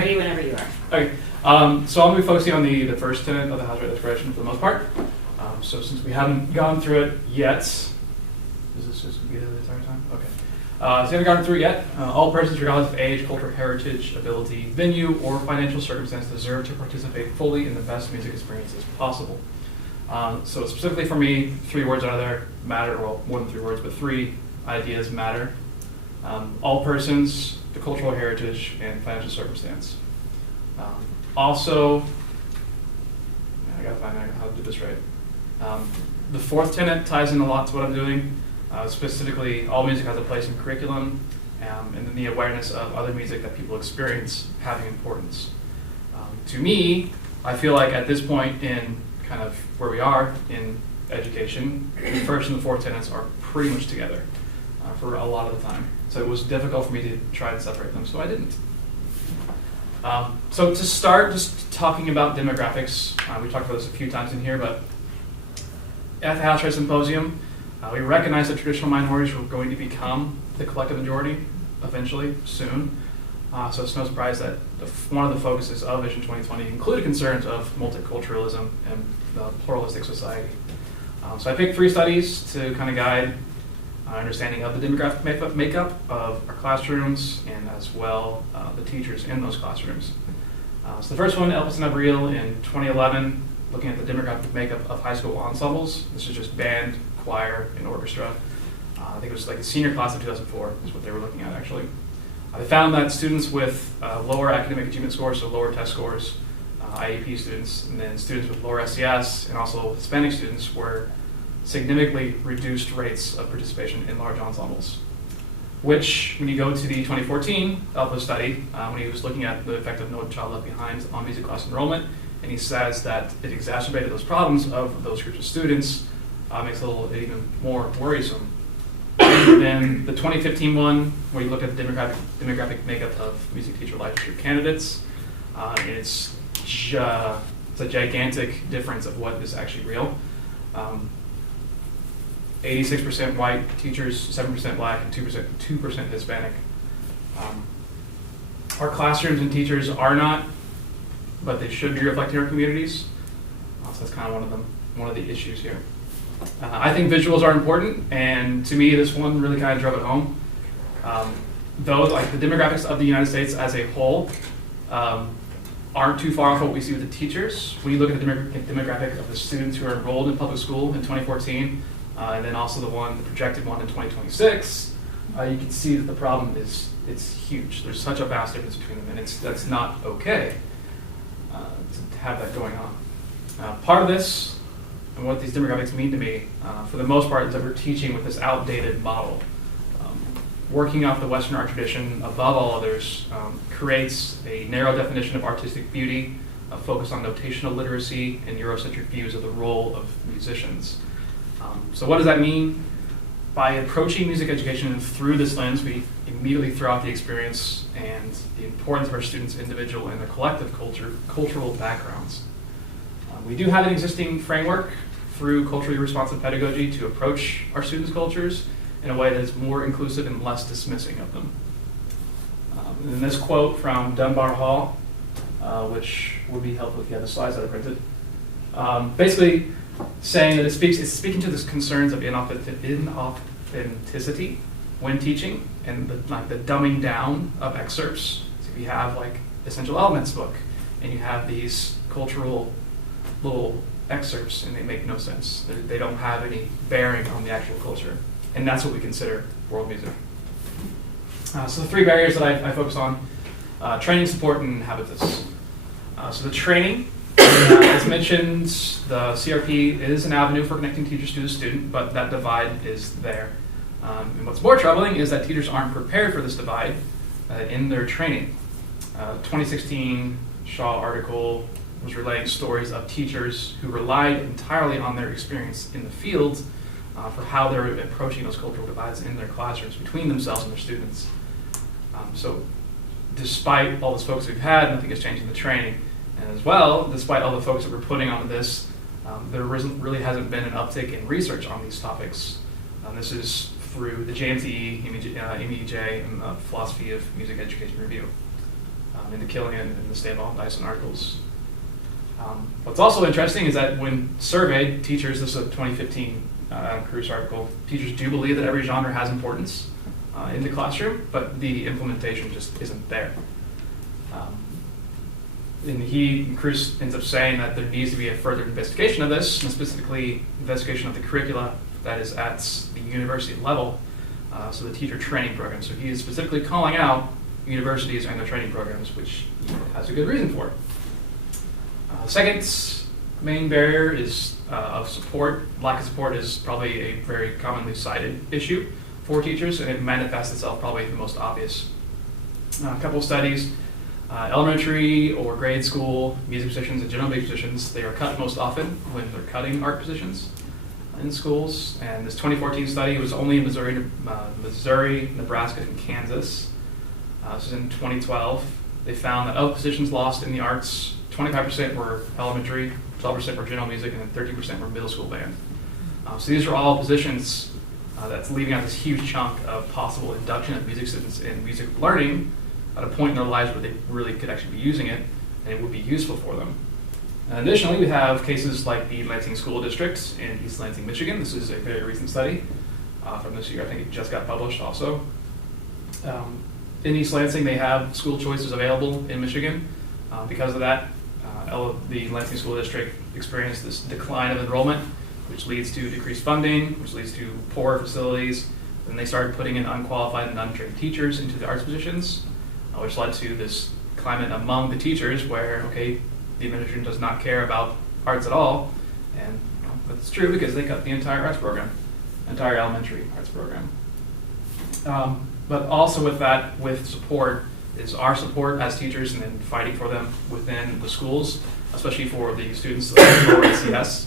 Ready whenever you are. Okay, so I'm going to be focusing on the first tenet of the hazard declaration for the most part. So since we haven't gone through it yet, is this just going to be the entire time? Okay. So we haven't gone through it yet. All persons, regardless of age, cultural heritage, ability, venue, or financial circumstance, deserve to participate fully in the best music experiences possible. So specifically for me, 3 words out of there matter, well, more than 3 words, but 3 ideas matter. All persons, the cultural heritage, and financial circumstance. Also, I gotta find out how to do this right. The 4th tenet ties in a lot to what I'm doing. Specifically, all music has a place in curriculum, and then the awareness of other music that people experience having importance. To me, I feel like at this point in kind of where we are in education, the 1st and the 4th tenets are pretty much together for a lot of the time. So it was difficult for me to try and separate them, so I didn't. So to start, just talking about demographics, we talked about this a few times in here, but at the House Rate Symposium, we recognized that traditional minorities were going to become the collective majority eventually, soon. So it's no surprise that one of the focuses of Vision 2020 included concerns of multiculturalism and the pluralistic society. So I picked 3 studies to kind of guide our understanding of the demographic makeup of our classrooms and as well the teachers in those classrooms. So the first one, Elvis and Abril in 2011, looking at the demographic makeup of high school ensembles. This is just band, choir, and orchestra. I think it was like the senior class of 2004 is what they were looking at actually. They found that students with lower academic achievement scores, so lower test scores, IEP students, and then students with lower SES, and also Hispanic students were significantly reduced rates of participation in large ensembles. Which, when you go to the 2014 Elvis study, when he was looking at the effect of No Child Left Behind on music class enrollment, and he says that it exacerbated those problems of those groups of students, makes it even more worrisome. And then the 2015 one, where you look at the demographic makeup of music teacher licensure candidates, and it's a gigantic difference of what is actually real. 86% white teachers, 7% black, and 2% Hispanic. Our classrooms and teachers are not, but they should be reflecting our communities. So that's kind of one of the issues here. I think visuals are important, and to me, this one really kind of drove it home. Though, like the demographics of the United States as a whole aren't too far off what we see with the teachers. When you look at the demographic of the students who are enrolled in public school in 2014, and then also the projected one in 2026, you can see that the problem it's huge. There's such a vast difference between them, and that's not okay to have that going on. Part of this, and what these demographics mean to me, for the most part, is that we're teaching with this outdated model. Working off the Western art tradition, above all others, creates a narrow definition of artistic beauty, a focus on notational literacy, and Eurocentric views of the role of musicians. So what does that mean? By approaching music education through this lens, we immediately throw out the experience and the importance of our students' individual and their collective cultural backgrounds. We do have an existing framework through culturally responsive pedagogy to approach our students' cultures in a way that is more inclusive and less dismissing of them. And this quote from Dunbar Hall, which would be helpful if you had the slides that I printed, basically saying that it's speaking to the concerns of inauthenticity when teaching and the dumbing down of excerpts. So if you have like Essential Elements book and you have these cultural little excerpts and they make no sense. They don't have any bearing on the actual culture. And that's what we consider world music. So the 3 barriers that I focus on, training, support, and habitus. So the training, as mentioned, the CRP is an avenue for connecting teachers to the student, but that divide is there. And what's more troubling is that teachers aren't prepared for this divide in their training. 2016 Shaw article was relaying stories of teachers who relied entirely on their experience in the field for how they're approaching those cultural divides in their classrooms between themselves and their students. So despite all this focus we've had, nothing has changed in the training. And as well, despite all the focus that we're putting onto this, there really hasn't been an uptick in research on these topics. This is through the JMTE, MEJ, and the Philosophy of Music Education Review. in the Killian and the Stanwell Dyson articles. What's also interesting is that when surveyed, teachers, this is a 2015 Adam Cruz article, teachers do believe that every genre has importance in the classroom, but the implementation just isn't there. And Cruz ends up saying that there needs to be a further investigation of this, and specifically investigation of the curricula that is at the university level, so the teacher training program. So he is specifically calling out universities and their training programs, which he has a good reason for. Second main barrier is of support. Lack of support is probably a very commonly cited issue for teachers, and it manifests itself probably the most obvious. A couple of studies, elementary or grade school music positions and general music positions, they are cut most often when they're cutting art positions in schools. And this 2014 study was only in Missouri, Nebraska, and Kansas. This is in 2012. They found that of positions lost in the arts, 25% were elementary, 12% were general music, and then 13% were middle school band. So these are all positions that's leaving out this huge chunk of possible induction of music students in music learning at a point in their lives where they really could actually be using it, and it would be useful for them. And additionally, we have cases like the Lansing School District in East Lansing, Michigan. This is a very recent study from this year. I think it just got published also. In East Lansing, they have school choices available in Michigan. Because of that, the Lansing School District experienced this decline of enrollment, which leads to decreased funding, which leads to poorer facilities. Then they started putting in unqualified and untrained teachers into the arts positions, which led to this climate among the teachers where, okay, the administration does not care about arts at all. And that's true because they cut the entire arts program, entire elementary arts program. But also with that, with support, is our support as teachers and then fighting for them within the schools, especially for the students of lower ACS,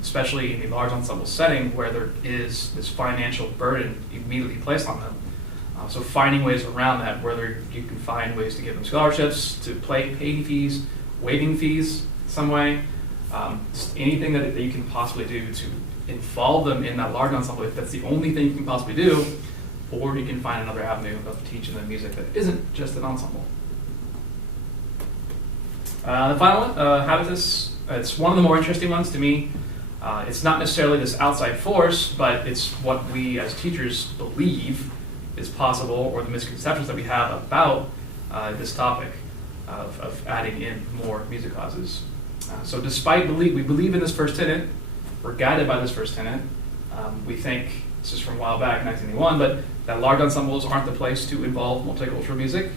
especially in the large ensemble setting where there is this financial burden immediately placed on them. So finding ways around that, whether you can find ways to give them scholarships, to pay fees, waiving fees some way, just anything that you can possibly do to involve them in that large ensemble, if that's the only thing you can possibly do, or you can find another avenue of teaching them music that isn't just an ensemble. The final one, Habitus, it's one of the more interesting ones to me. It's not necessarily this outside force, but it's what we as teachers believe is possible, or the misconceptions that we have about this topic of adding in more music classes. So despite we believe in this first tenet, we're guided by this first tenet. We think, this is from a while back, 1981, but that large ensembles aren't the place to involve multicultural music.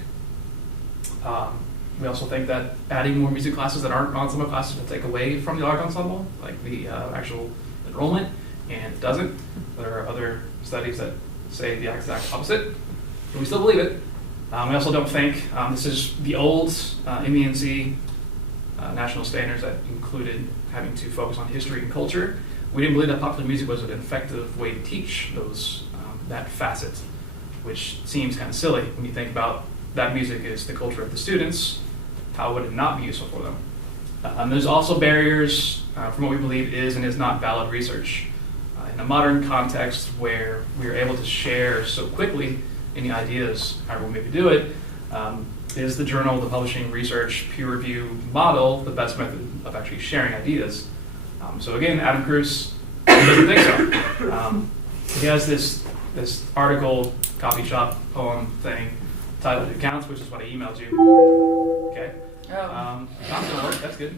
We also think that adding more music classes that aren't ensemble classes will take away from the large ensemble, like the actual enrollment, and it doesn't. There are other studies that say the exact opposite, but we still believe it. We also don't think, this is the old MENC national standards that included having to focus on history and culture. We didn't believe that popular music was an effective way to teach that facet, which seems kind of silly when you think about that music is the culture of the students. How would it not be useful for them? There's also barriers from what we believe is and is not valid research. In a modern context where we are able to share so quickly any ideas, however we maybe do it, is the journal, the publishing, research, peer review model the best method of actually sharing ideas? So again, Adam Cruz doesn't think so. He has this article, coffee shop poem thing titled "It Counts," which is what I emailed you. Okay. Oh. Counts gonna work. That's good.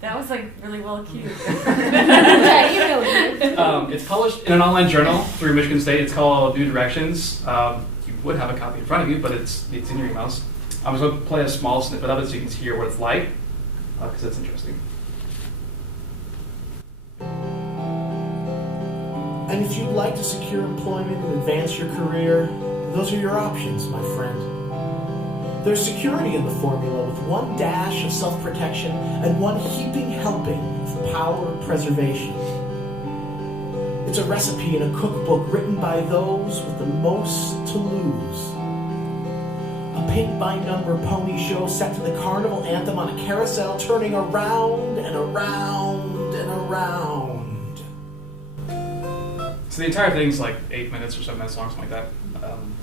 That was like really well cued. Yeah, you know it. It's published in an online journal through Michigan State. It's called New Directions. You would have a copy in front of you, but it's in your emails. I'm just going to play a small snippet of it so you can hear what it's like, because it's interesting. And if you'd like to secure employment and advance your career, those are your options, my friend. There's security in the formula with one dash of self-protection and one heaping helping of power preservation. It's a recipe in a cookbook written by those with the most to lose. A paint-by-number pony show set to the carnival anthem on a carousel turning around and around and around. So the entire thing's like 8 minutes or 7 minutes long, something like that.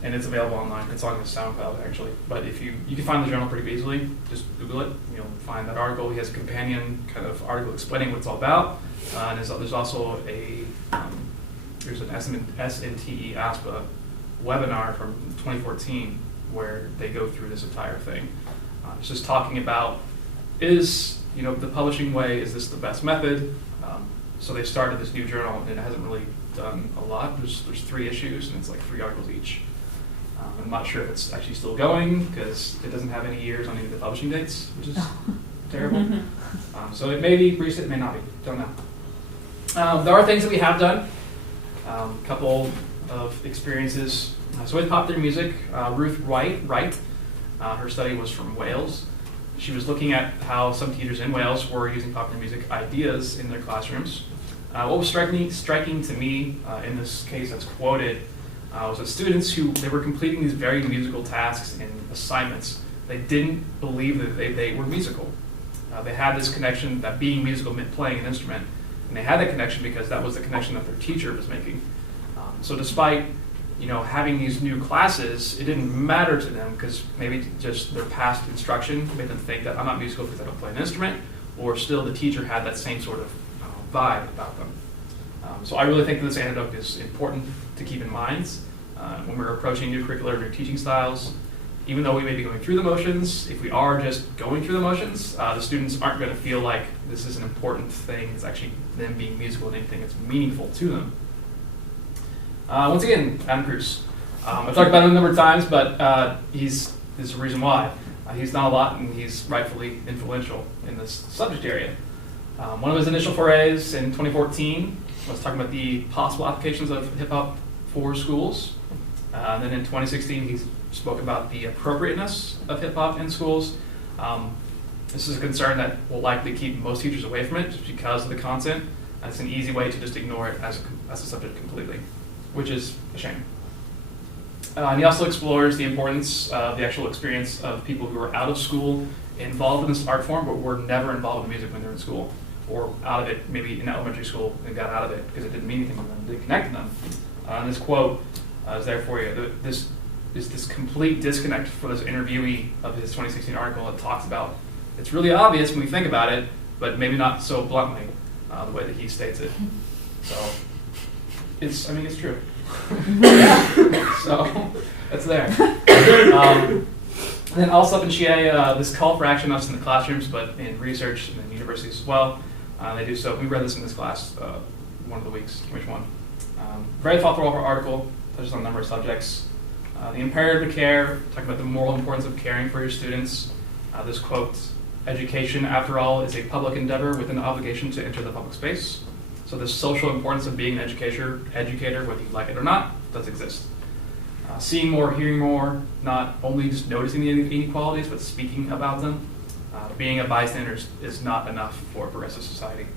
And it's available online. It's on his SoundCloud actually. But if you can find the journal pretty easily, just Google it. You'll find that article. He has a companion kind of article explaining what it's all about. And there's also there's an SNTE ASPA webinar from 2014 where they go through this entire thing. It's just talking about the publishing way, is this the best method? So they started this new journal and it hasn't really done a lot. There's 3 issues and it's like 3 articles each. I'm not sure if it's actually still going because it doesn't have any years on any of the publishing dates, which is terrible. So it may be recent, it may not be, don't know. There are things that we have done. A couple of experiences. So with popular music, Ruth Wright, her study was from Wales. She was looking at how some teachers in Wales were using popular music ideas in their classrooms. What was striking to me in this case that's quoted was that students they were completing these very musical tasks and assignments. They didn't believe that they were musical. They had this connection that being musical meant playing an instrument, and they had that connection because that was the connection that their teacher was making. So despite having these new classes, it didn't matter to them because maybe just their past instruction made them think that I'm not musical because I don't play an instrument, or still the teacher had that same sort of vibe about them. So I really think that this anecdote is important to keep in mind when we're approaching new curricular, new teaching styles. Even though we may be going through the motions, if we are just going through the motions, the students aren't going to feel like this is an important thing. It's actually them being musical and anything that's meaningful to them. Once again, Adam Cruz. I've talked about him a number of times, but there's a reason why. He's done a lot, and he's rightfully influential in this subject area. One of his initial forays in 2014 was talking about the possible applications of hip-hop for schools. Then in 2016, he spoke about the appropriateness of hip-hop in schools. This is a concern that will likely keep most teachers away from it just because of the content. And it's an easy way to just ignore it as a subject completely, which is a shame. And he also explores the importance of the actual experience of people who are out of school involved in this art form, but were never involved in music when they were in school, or out of it maybe in elementary school and got out of it because it didn't mean anything to them, it didn't connect to them. And this quote is there for you. This is this complete disconnect for this interviewee of his 2016 article that talks about it's really obvious when we think about it, but maybe not so bluntly the way that he states it. So it's true. So that's there. Then also up in Chie, this call for action not just in the classrooms, but in research and in universities as well. They do so. We read this in this class one of the weeks, which one? Very thoughtful article, touches on a number of subjects. The imperative to care, talking about the moral importance of caring for your students. This quote, education, after all, is a public endeavor with an obligation to enter the public space. So the social importance of being an educator, whether you like it or not, does exist. Seeing more, hearing more, not only just noticing the inequalities, but speaking about them. Being a bystander is not enough for a progressive society.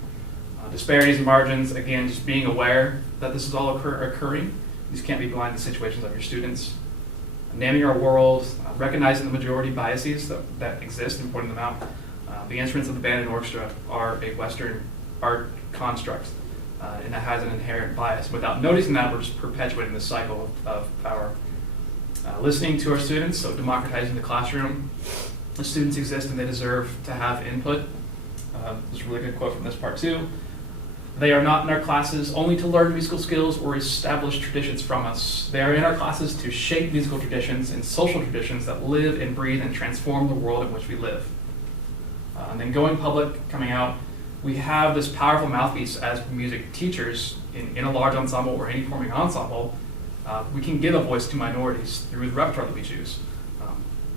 Disparities and margins, again, just being aware that this is all occurring. These can't be blind to situations of your students. Naming our world, recognizing the majority biases that exist and pointing them out. The instruments of the band and orchestra are a Western art construct, and that has an inherent bias. Without noticing that, we're just perpetuating this cycle of power. Listening to our students, so democratizing the classroom. The students exist and they deserve to have input. There's a really good quote from this part too. They are not in our classes only to learn musical skills or establish traditions from us. They are in our classes to shape musical traditions and social traditions that live and breathe and transform the world in which we live. And then going public, coming out, we have this powerful mouthpiece as music teachers in a large ensemble or any forming ensemble. We can give a voice to minorities through the repertoire that we choose.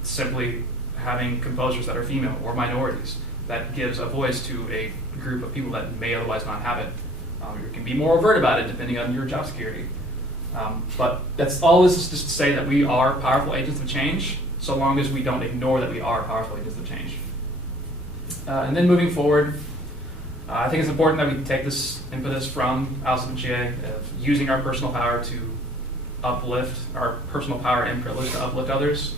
Simply having composers that are female or minorities, that gives a voice to a group of people that may otherwise not have it. You can be more overt about it depending on your job security. But that's all this is just to say that we are powerful agents of change, so long as we don't ignore that we are powerful agents of change. And then moving forward, I think it's important that we take this impetus from Alice Chie of using our personal power to uplift, our personal power and privilege to uplift others,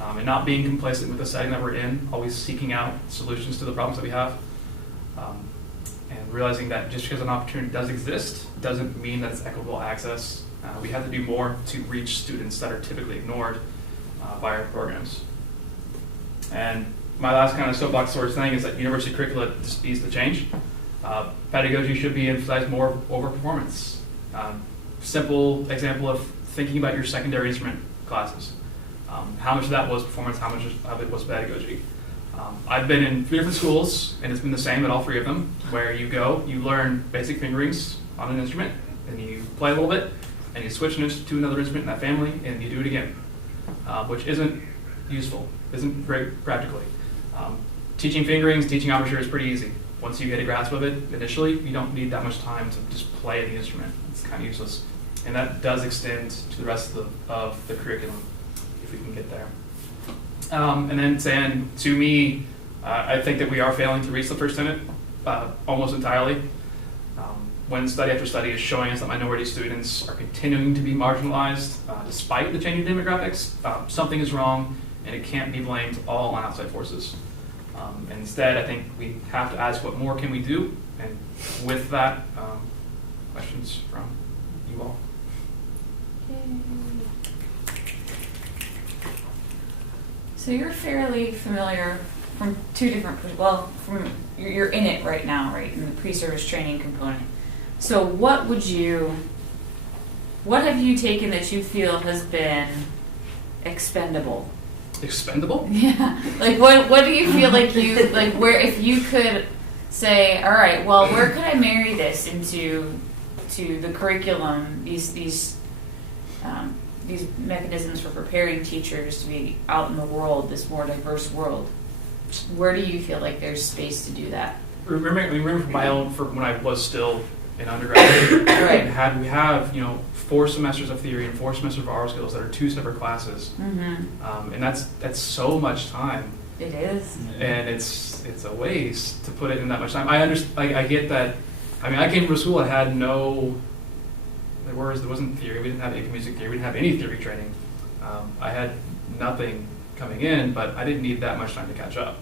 and not being complacent with the setting that we're in, always seeking out solutions to the problems that we have, and realizing that just because an opportunity does exist doesn't mean that it's equitable access, We have to do more to reach students that are typically ignored by our programs. And my last kind of soapbox sort of thing is that university curricula just needs to change. Pedagogy should be emphasized more over performance. Simple example of thinking about your secondary instrument classes. How much of that was performance, how much of it was pedagogy. I've been in 3 different schools, and it's been the same at all 3 of them, where you go, you learn basic fingerings on an instrument, and you play a little bit, and you switch to another instrument in that family, and you do it again, which isn't useful, isn't great practically. Teaching fingerings, teaching embouchure is pretty easy. Once you get a grasp of it initially, you don't need that much time to just play the instrument. It's kind of useless. And that does extend to the rest of the curriculum, if we can get there. And then to me, I think that we are failing to reach the first tenet almost entirely. When study after study is showing us that minority students are continuing to be marginalized despite the changing demographics, something is wrong, and it can't be blamed all on outside forces. And instead, I think we have to ask, what more can we do? And with that, questions from you all. So you're fairly familiar from 2 different, you're in it right now, right, in the pre-service training component. So what have you taken that you feel has been expendable? Expendable? Yeah. Like what do you feel like where, if you could say, all right, well, where could I marry this into the curriculum, these mechanisms for preparing teachers to be out in the world, this more diverse world? Where do you feel like there's space to do that? Remember from my own, from when I was still in undergraduate, right. we have 4 semesters of theory and 4 semesters of oral skills that are 2 separate classes, and that's so much time. It is, and it's a waste to put it in that much time. I get that. I mean, I came from a school that had there wasn't theory. We didn't have AP music theory. We didn't have any theory training. I had nothing coming in, but I didn't need that much time to catch up.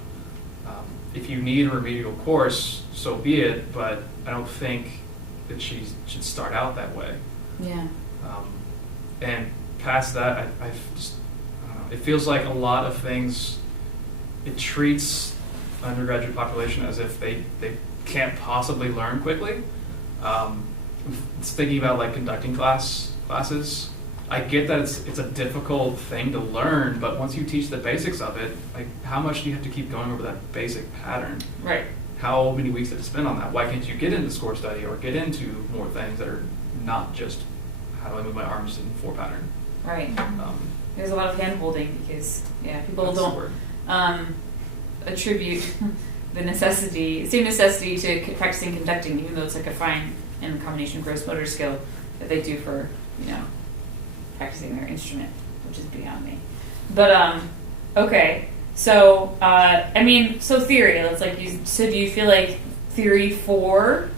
If you need a remedial course, so be it, but I don't think that she should start out that way. Yeah. And past that, I don't know. It feels like a lot of things, it treats undergraduate population as if they can't possibly learn quickly. It's thinking about like conducting classes. I get that it's a difficult thing to learn, but once you teach the basics of it, like how much do you have to keep going over that basic pattern? Right. How many weeks to spend on that? Why can't you get into score study or get into more things that are not just how do I move my arms in 4 pattern? Right. There's a lot of hand holding because people don't attribute the same necessity to practicing conducting, even though it's like a fine and combination gross motor skill that they do for practicing their instrument, which is beyond me. But okay, so so theory. Let's so do you feel like theory 4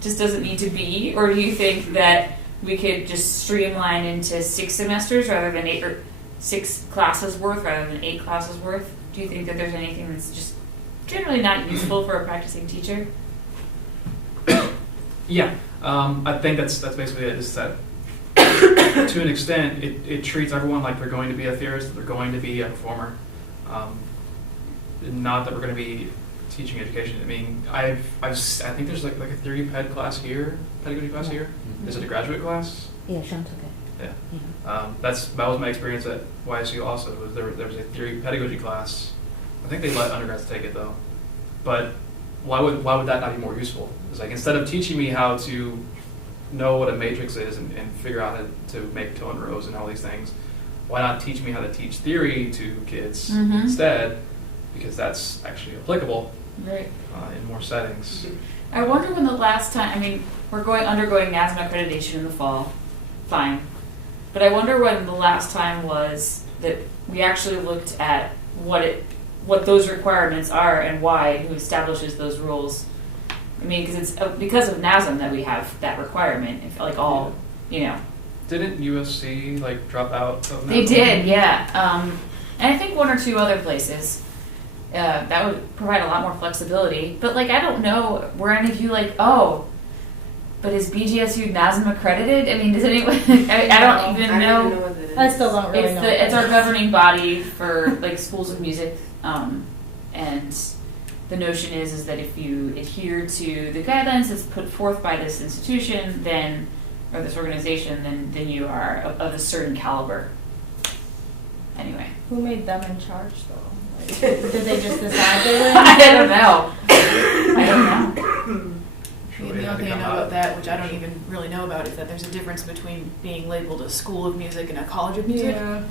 just doesn't need to be, or do you think that we could just streamline into 6 semesters rather than 8, or 6 classes worth rather than 8 classes worth? Do you think that there's anything that's just generally not useful for a practicing teacher? Yeah, I think that's basically it. Is that to an extent, it treats everyone like they're going to be a theorist, they're going to be a performer. Not that we're going to be teaching education. I mean, I think there's like a theory ped class here, pedagogy class here. Mm-hmm. Is it a graduate class? Yeah, Sean took it. Yeah. That was my experience at YSU also. There was a theory pedagogy class. I think they let undergrads take it though. But why would that not be more useful? It's like instead of teaching me how to know what a matrix is and figure out how to make tone rows and all these things, why not teach me how to teach theory to kids instead? Because that's actually applicable in more settings. I wonder when the last time, we're undergoing NASMA accreditation in the fall, fine. But I wonder when the last time was that we actually looked at what those requirements are and why, who establishes those rules. Because it's because of NASM that we have that requirement. If Didn't USC drop out of NASM? They did, yeah. And I think 1 or 2 other places. That would provide a lot more flexibility. But I don't know, were any of you But is BGSU NASM accredited? I mean, does anyone? I don't even know. what that is. I still don't really It's know. it's our governing body for like schools of music, and the notion is that if you adhere to the guidelines that's put forth by this institution, then or this organization, then you are of a certain caliber. Anyway, Who made them in charge, though? Like, did they just decide they were in I don't charge? know. I don't know. Sure, The yeah, only thing I come know out. about that, which I don't even really know about, is that there's a difference between being labeled a school of music and a college of music. Yeah.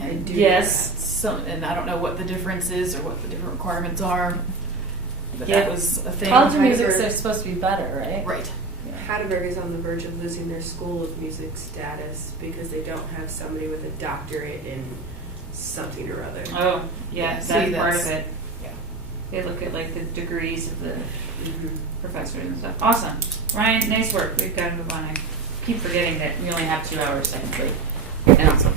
And Yes. and I don't know what the difference is or what the different requirements are. But Yeah. that was a thing. College of music Heidelberg- is supposed to be better, right? Right. Heidelberg is on the verge of losing their school of music status because they don't have somebody with a doctorate in something or other. Oh, yeah, See, that's part of that's- it. yeah. They look at like the degrees of the Mhm. professors and stuff. Awesome. Ryan, nice work. We've got to move on. I keep forgetting that we only have 2 hours technically. And also